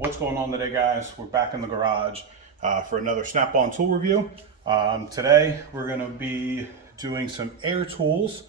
What's going on today, guys? We're back in the garage for another Snap-on tool review. Today we're going to be doing some air tools.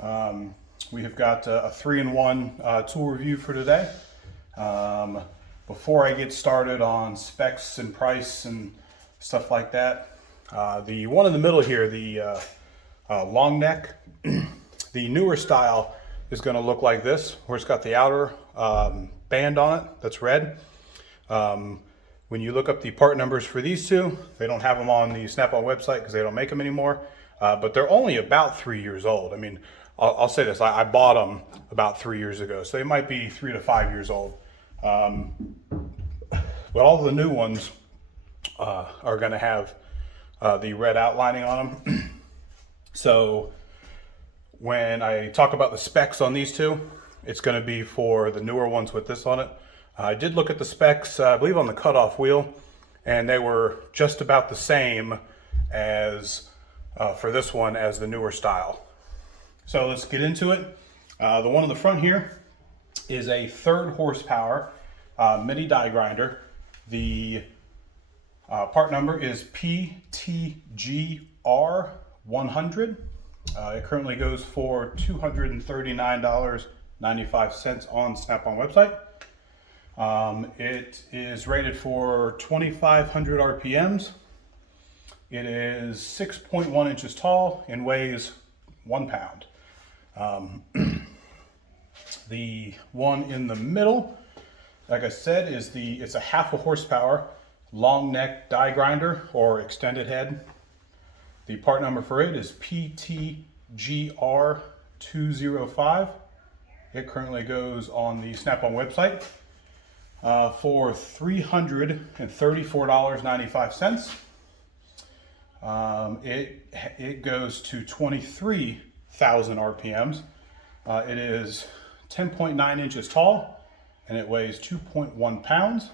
We have got a 3-in-1 tool review for today. Before I get started on specs and price and stuff like that, the one in the middle here, the long neck, the newer style is going to look like this, where it's got the outer band on it that's red. When you look up the part numbers for these two, they don't have them on the Snap-on website because they don't make them anymore, but they're only about 3 years old. I mean, I'll say this, I bought them about 3 years ago, so they might be 3 to 5 years old. But all the new ones are going to have the red outlining on them. So when I talk about the specs on these two, it's going to be for the newer ones with this on it. I did look at the specs, I believe on the cut-off wheel, and they were just about the same as for this one as the newer style. So let's get into it. The one in the front here is a 3rd horsepower mini die grinder. The part number is PTGR100. It currently goes for $239.95 on Snap-on website. It is rated for 2,500 RPMs. It is 6.1 inches tall and weighs 1 pound. The one in the middle, like I said, it's a 1/2 horsepower long neck die grinder or extended head. The part number for it is PTGR205. It currently goes on the Snap-on website for $334.95. It goes to 23,000 RPMs. It is 10.9 inches tall and it weighs 2.1 pounds.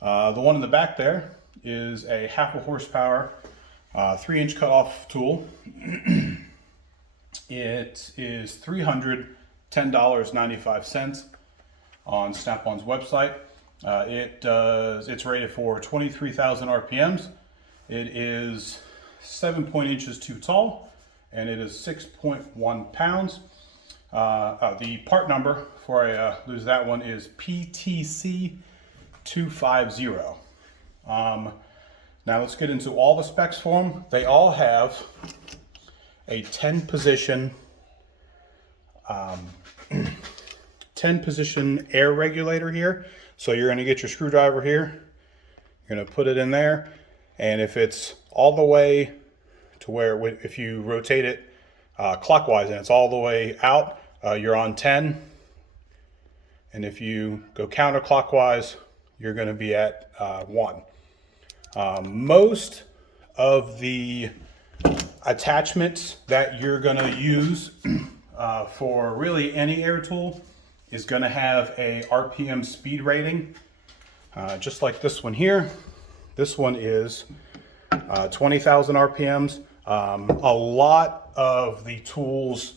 The one in the back there is a 1/2 horsepower 3-inch cut-off tool. It is $310.95 on Snap-on's website. It's rated for 23,000 RPMs. It is 7 inches too tall, and it is 6.1 pounds. The part number, before I lose that one, is PTC250. Now let's get into all the specs for them. They all have a 10-position 10-position air regulator here. So you're going to get your screwdriver here. You're going to put it in there, and if it's all the way to where, if you rotate it clockwise and it's all the way out, you're on 10. And if you go counterclockwise, you're going to be at 1. Most of the attachments that you're going to use for really any air tool is going to have a RPM speed rating, just like this one here. This one is 20,000 RPMs. A lot of the tools,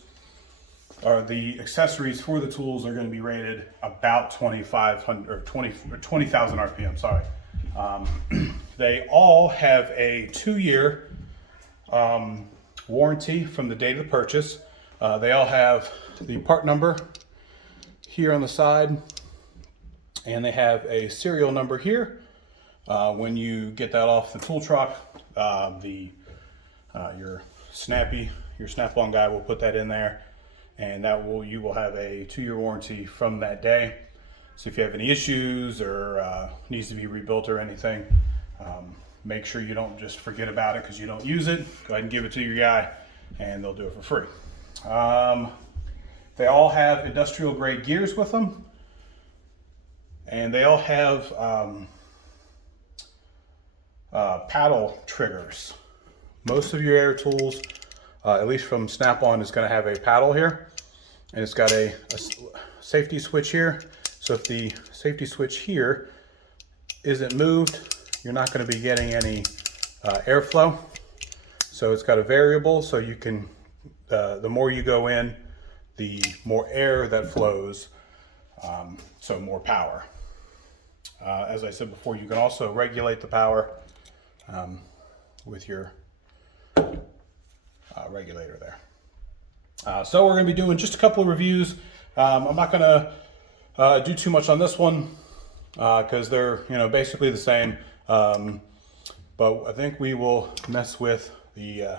or the accessories for the tools, are going to be rated about 2,500 or 20,000 RPM. Sorry. They all have a 2-year warranty from the date of the purchase. They all have the part number here on the side, and they have a serial number here. When you get that off the tool truck, your Snap-on guy will put that in there, and you will have a 2-year warranty from that day. So if you have any issues or needs to be rebuilt or anything, make sure you don't just forget about it because you don't use it. Go ahead and give it to your guy, and they'll do it for free. They all have industrial grade gears with them, and they all have paddle triggers. Most of your air tools, at least from Snap-on, is going to have a paddle here, and it's got a safety switch here. So if the safety switch here isn't moved, you're not going to be getting any airflow. So it's got a variable, so you can, the more you go in, the more air that flows, so more power. As I said before, you can also regulate the power with your regulator there. So we're going to be doing just a couple of reviews. I'm not going to do too much on this one because they're basically the same. But I think we will mess with the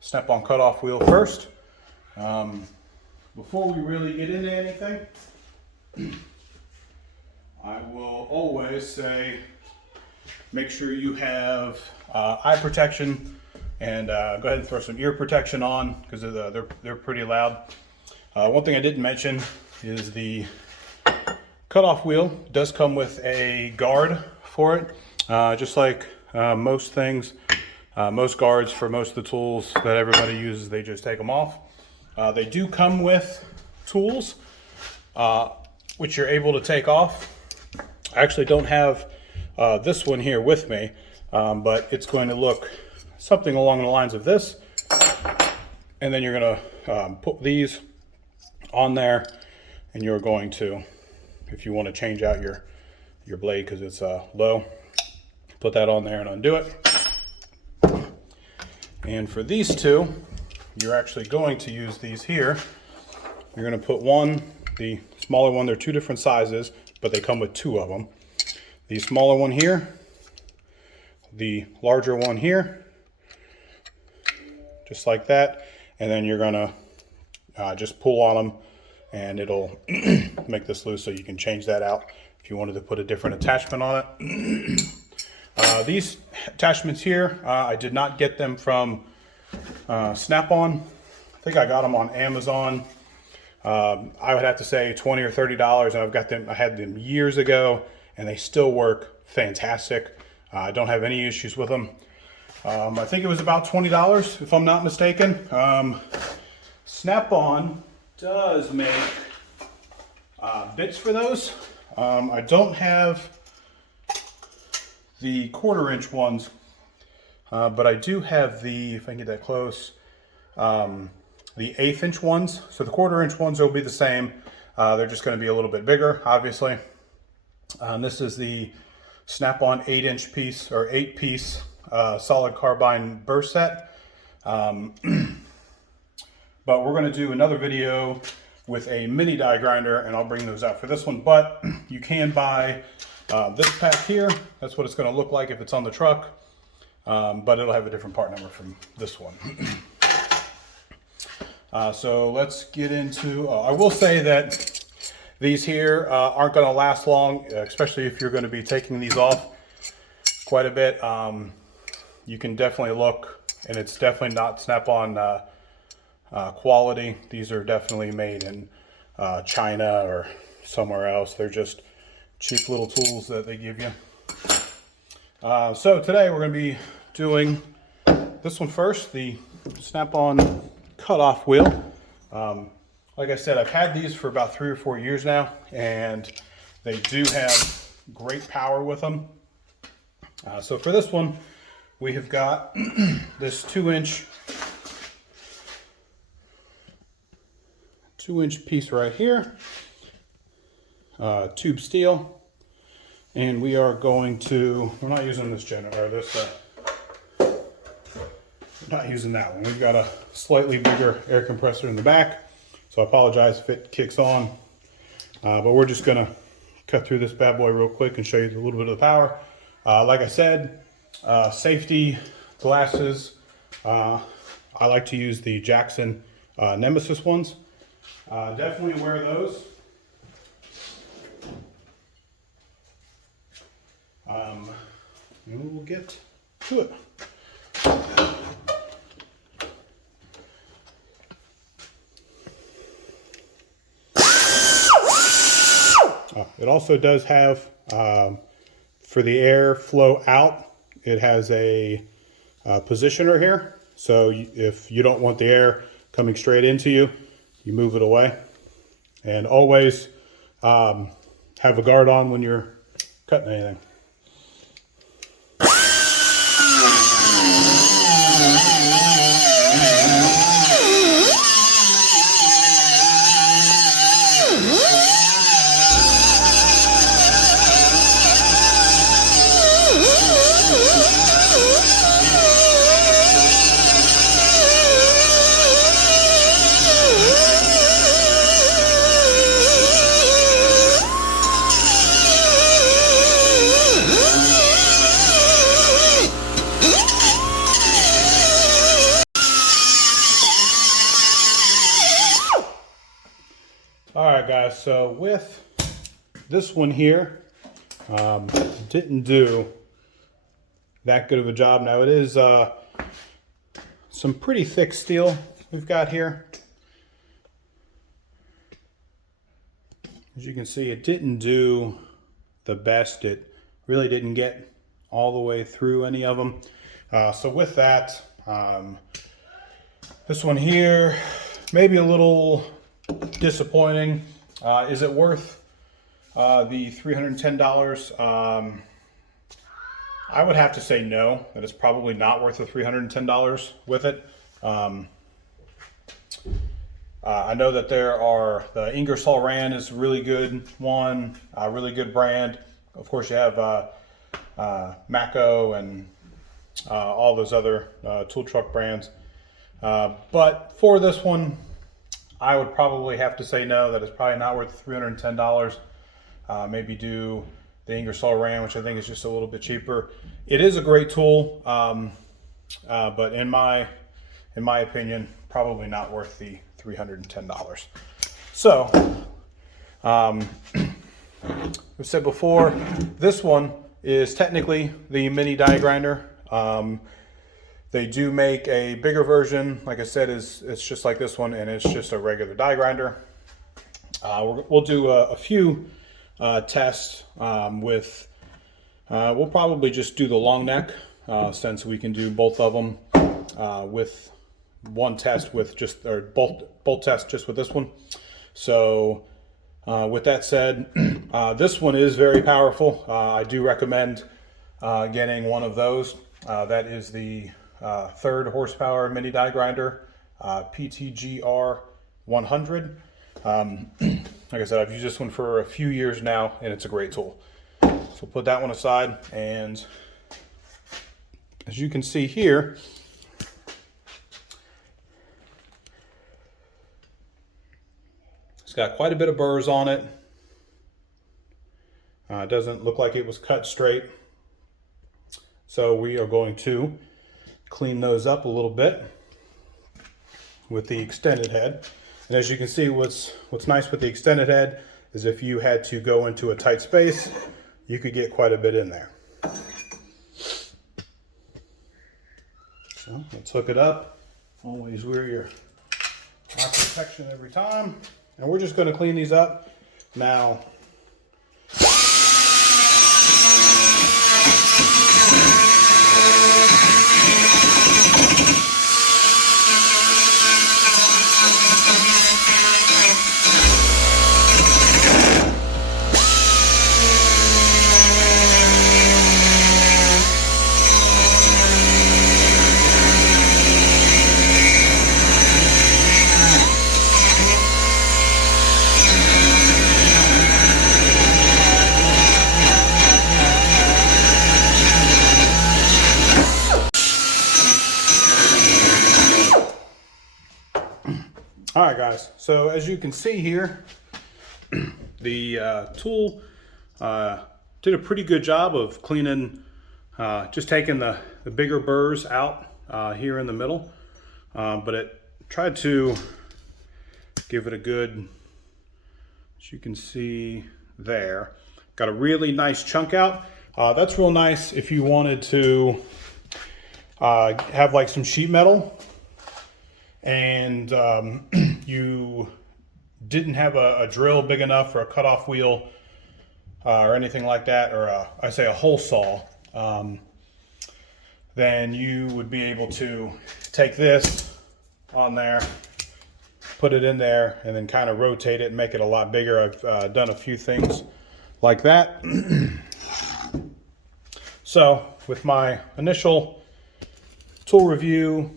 snap-on cut-off wheel first. Before we really get into anything, I will always say make sure you have eye protection, and go ahead and throw some ear protection on because they're pretty loud. One thing I didn't mention is the cut-off wheel does come with a guard for it, just like most things. Most guards for most of the tools that everybody uses, they just take them off. They do come with tools which you're able to take off. I actually don't have this one here with me, but it's going to look something along the lines of this. And then you're going to put these on there, and you're going to, if you want to change out your blade because it's low, put that on there and undo it. And for these two, you're actually going to use these here. You're going to put one, the smaller one, they're two different sizes, but they come with two of them. The smaller one here, the larger one here, just like that. And then you're going to just pull on them, and it'll make this loose, so you can change that out if you wanted to put a different attachment on it. These attachments here, I did not get them from Snap-on. I think I got them on Amazon. I would have to say $20 or $30, and I've got them. I had them years ago, and they still work fantastic. I don't have any issues with them. I think it was about $20, if I'm not mistaken. Snap-on does make bits for those. I don't have the 1/4-inch ones, but I do have the, if I can get that close, the 1/8-inch ones. So the 1/4-inch ones will be the same. They're just going to be a little bit bigger, obviously. This is the Snap-on 8-inch piece, or 8-piece solid carbine burst set. But we're going to do another video with a mini die grinder, and I'll bring those out for this one. But you can buy this pack here. That's what it's going to look like if it's on the truck, but it'll have a different part number from this one. So let's get into, I will say that these here aren't going to last long, especially if you're going to be taking these off quite a bit. You can definitely look, and it's definitely not Snap-on quality. These are definitely made in China or somewhere else. They're just cheap little tools that they give you. So today we're going to be doing this one first, the Snap-on cut-off wheel. Like I said, I've had these for about 3 or 4 years now, and they do have great power with them. So for this one, we have got this 2-inch piece right here, tube steel, and we are going to, we're not using this generator, we're not using that one. We've got a slightly bigger air compressor in the back, so I apologize if it kicks on, but we're just gonna cut through this bad boy real quick and show you a little bit of the power. Like I said, safety glasses, I like to use the Jackson Nemesis ones. Definitely wear those. And we'll get to it. It also does have, for the air flow out, it has a positioner here. So if you don't want the air coming straight into you, you move it away. And always have a guard on when you're cutting anything. guys, so with this one here, didn't do that good of a job. Now it is some pretty thick steel we've got here. As you can see, it didn't do the best. It really didn't get all the way through any of them. So with that, this one here, maybe a little disappointing. Is it worth the $310? I would have to say no, that it's probably not worth the $310 with it. I know that there are, the Ingersoll Rand is a really good one, a really good brand. Of course, you have Mako and all those other tool truck brands. But for this one, I would probably have to say no, that it's probably not worth $310. Maybe do the Ingersoll Rand, which I think is just a little bit cheaper. It is a great tool, but in my opinion, probably not worth the $310. So, I've said before, this one is technically the mini die grinder. They do make a bigger version. Like I said, it's just like this one, and it's just a regular die grinder. We'll do a few tests with. We'll probably just do the long neck since we can do both of them with one test with just, or both tests just with this one. So with that said, this one is very powerful. I do recommend getting one of those. That is the 3rd horsepower mini die grinder, PTGR 100. Like I said, I've used this one for a few years now, and it's a great tool. So put that one aside, and as you can see here, it's got quite a bit of burrs on it. It doesn't look like it was cut straight. So we are going to clean those up a little bit with the extended head. And as you can see, what's nice with the extended head is if you had to go into a tight space, you could get quite a bit in there. So let's hook it up. Always wear your eye protection every time. And we're just going to clean these up. Now, all right, guys, so as you can see here, the tool did a pretty good job of cleaning, just taking the bigger burrs out here in the middle, but it tried to give it a good, as you can see there, got a really nice chunk out. That's real nice if you wanted to have like some sheet metal and you didn't have a drill big enough for a cutoff wheel or anything like that, or I say a hole saw, then you would be able to take this on there, put it in there, and then kind of rotate it and make it a lot bigger. I've done a few things like that. So with my initial tool review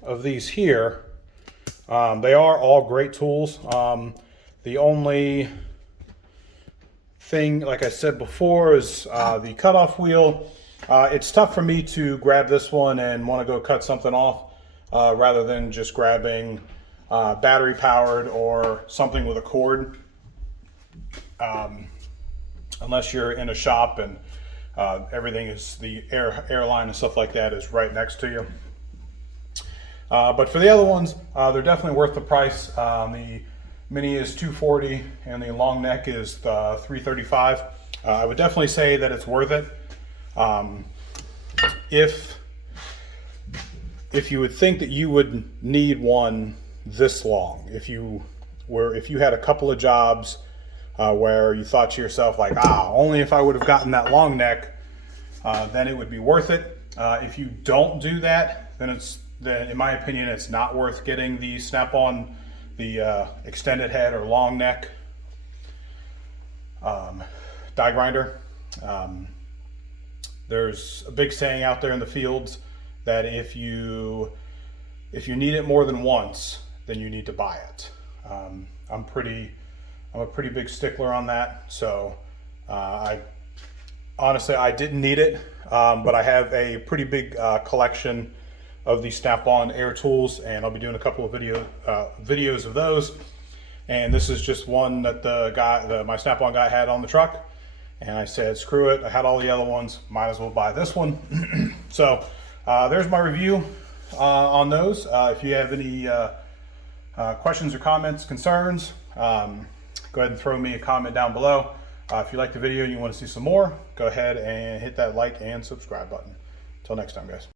of these here, they are all great tools. The only thing, like I said before, is the cutoff wheel. It's tough for me to grab this one and want to go cut something off rather than just grabbing battery powered or something with a cord, unless you're in a shop and everything is, the airline and stuff like that is right next to you. But for the other ones, they're definitely worth the price. The Mini is 240 and the long neck is 335. I would definitely say that it's worth it. If you would think that you would need one this long, if you had a couple of jobs where you thought to yourself like, only if I would have gotten that long neck, then it would be worth it. If you don't do that, then in my opinion, it's not worth getting the Snap-on, the extended head or long neck die grinder. There's a big saying out there in the fields that if you need it more than once, then you need to buy it. I'm a pretty big stickler on that. So honestly, I didn't need it, but I have a pretty big collection of these Snap-on air tools, and I'll be doing a couple of videos of those. And this is just one that my Snap-on guy had on the truck, and I said, screw it. I had all the other ones, might as well buy this one. So there's my review on those. If you have any questions or comments, concerns, go ahead and throw me a comment down below. If you like the video and you want to see some more, go ahead and hit that like and subscribe button. Until next time, guys.